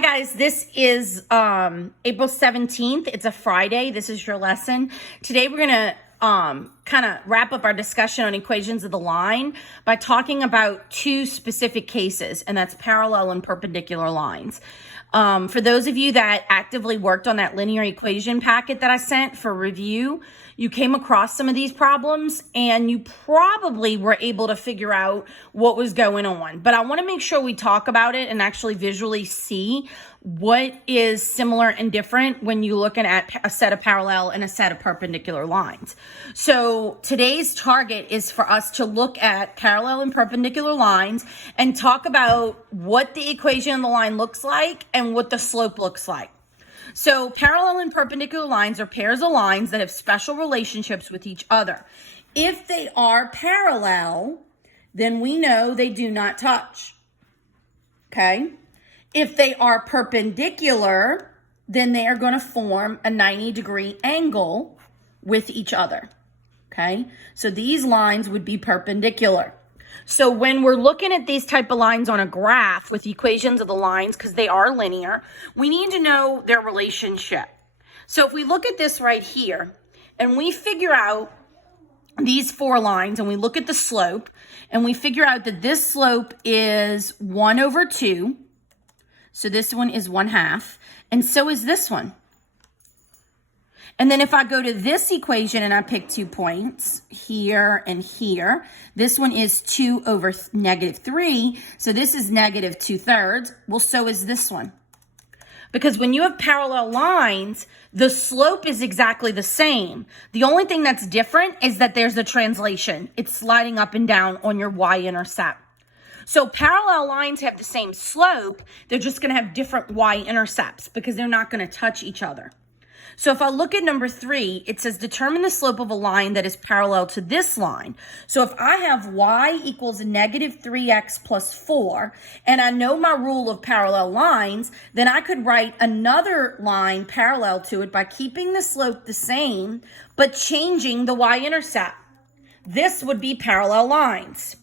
Hi guys, this is April 17th. It's a Friday. This is your lesson. Today we're going to kind of wrap up our discussion on equations of the line by talking about two specific cases, and that's parallel and perpendicular lines. For those of you that actively worked on that linear equation packet that I sent for review, you came across some of these problems and you probably were able to figure out what was going on. But I want to make sure we talk about it and actually visually see what is similar and different when you're looking at a set of parallel and a set of perpendicular lines. So today's target is for us to look at parallel and perpendicular lines and talk about what the equation of the line looks like and what the slope looks like. So parallel and perpendicular lines are pairs of lines that have special relationships with each other. If they are parallel, then we know they do not touch. Okay? If they are perpendicular, then they are going to form a 90-degree angle with each other. Okay? So these lines would be perpendicular. So when we're looking at these type of lines on a graph with equations of the lines, because they are linear, we need to know their relationship. So if we look at this right here, and we figure out these four lines, and we look at the slope, and we figure out that this slope is 1 over 2. So this one is 1/2, and so is this one. And then if I go to this equation and I pick 2 points here and here, this one is 2 over -3. So this is -2/3. Well, so is this one. Because when you have parallel lines, the slope is exactly the same. The only thing that's different is that there's a translation. It's sliding up and down on your y-intercept. So parallel lines have the same slope. They're just going to have different y-intercepts because they're not going to touch each other. So if I look at number 3, it says determine the slope of a line that is parallel to this line. So if I have y equals -3x plus 4, and I know my rule of parallel lines, then I could write another line parallel to it by keeping the slope the same, but changing the y-intercept. This would be parallel lines.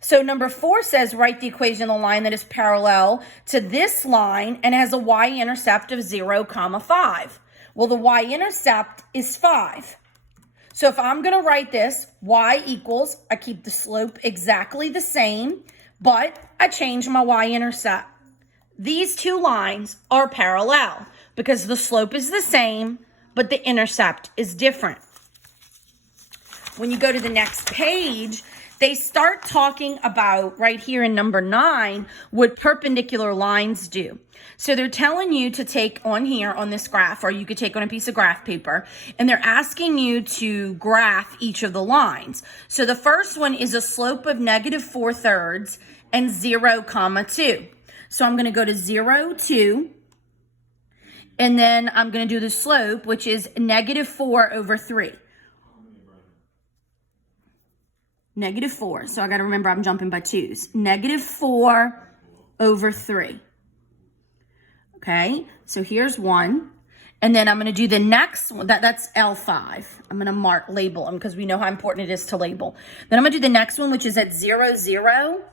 So number 4 says write the equation of the line that is parallel to this line and has a y-intercept of 0,5. Well, the y-intercept is 5. So if I'm going to write this, y equals, I keep the slope exactly the same, but I change my y-intercept. These two lines are parallel because the slope is the same, but the intercept is different. When you go to the next page, they start talking about, right here in number 9, what perpendicular lines do. So they're telling you to take on here on this graph, or you could take on a piece of graph paper, and they're asking you to graph each of the lines. So the first one is a slope of -4/3 and 0,2. So I'm going to go to 0, 2, and then I'm going to do the slope, which is -4 over 3. -4. So I got to remember I'm jumping by 2's. -4 over 3. Okay, so here's 1. And then I'm going to do the next one. That's L5. I'm going to label them because we know how important it is to label. Then I'm going to do the next one, which is at 0, 0.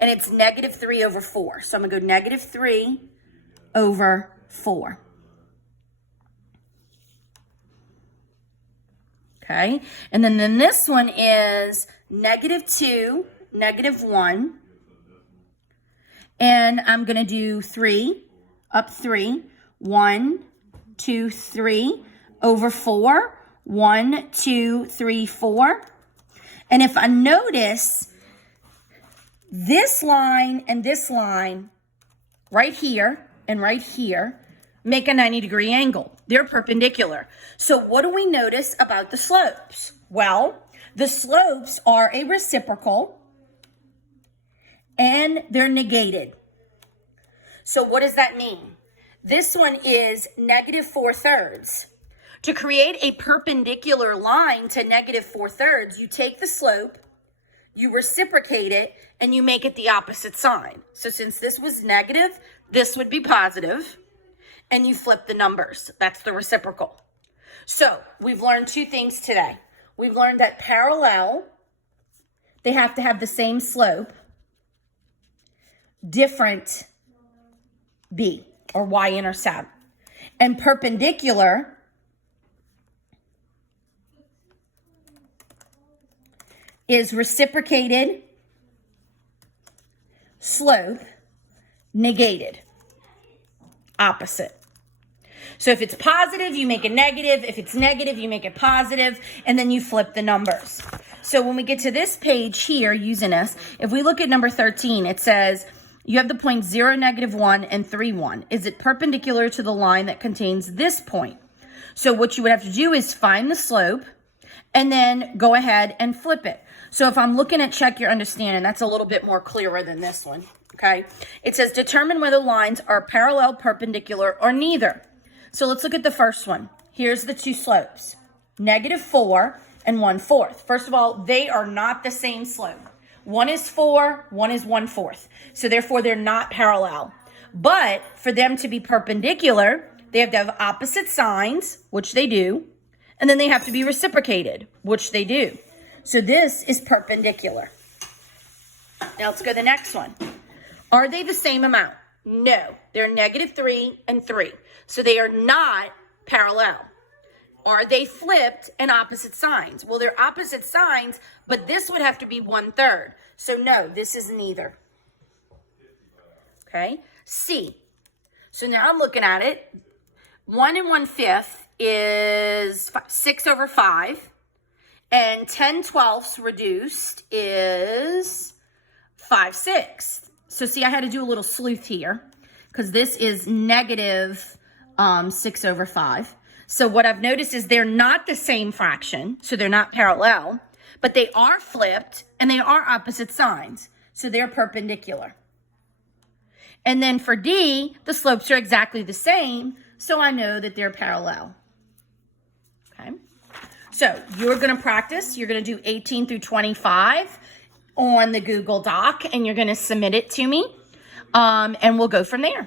And it's -3 over 4. So I'm going to go -3 over 4. Okay, and then this one is -2, -1. And I'm going to do 3, up 3, 1, 2, 3, over 4, 1, 2, 3, 4. And if I notice, this line and this line right here and right here make a 90-degree angle. They're perpendicular. So what do we notice about the slopes? Well, the slopes are a reciprocal and they're negated. So what does that mean? This one is -4/3. To create a perpendicular line to -4/3, you take the slope, you reciprocate it, and you make it the opposite sign. So since this was negative, this would be positive, and you flip the numbers. That's the reciprocal. So we've learned two things today. We've learned that parallel, they have to have the same slope, different B. or y-intercept. And perpendicular is reciprocated slope negated, opposite. So if it's positive, you make it negative. If it's negative, you make it positive, and then you flip the numbers. So when we get to this page here, using this, if we look at number 13, it says you have the points 0, -1, and 3, 1. Is it perpendicular to the line that contains this point? So what you would have to do is find the slope and then go ahead and flip it. So if I'm looking at check your understanding, that's a little bit more clearer than this one, okay? It says determine whether lines are parallel, perpendicular, or neither. So let's look at the first one. Here's the two slopes, -4 and 1/4. First of all, they are not the same slope. One is 4, one is 1/4. So therefore, they're not parallel. But for them to be perpendicular, they have to have opposite signs, which they do, and then they have to be reciprocated, which they do. So this is perpendicular. Now let's go to the next one. Are they the same amount? No, they're -3 and 3. So they are not parallel. Are they flipped and opposite signs? Well, they're opposite signs, but this would have to be 1/3. So no, this is neither. Okay, C. So now I'm looking at it. 1 1/5 is 6/5. And 10/12 reduced is 5/6. So see, I had to do a little sleuth here because this is -6/5. So what I've noticed is they're not the same fraction, so they're not parallel, but they are flipped and they are opposite signs, so they're perpendicular. And then for D, the slopes are exactly the same, so I know that they're parallel. Okay. So you're going to practice. You're going to do 18 through 25 on the Google Doc, and you're going to submit it to me, and we'll go from there.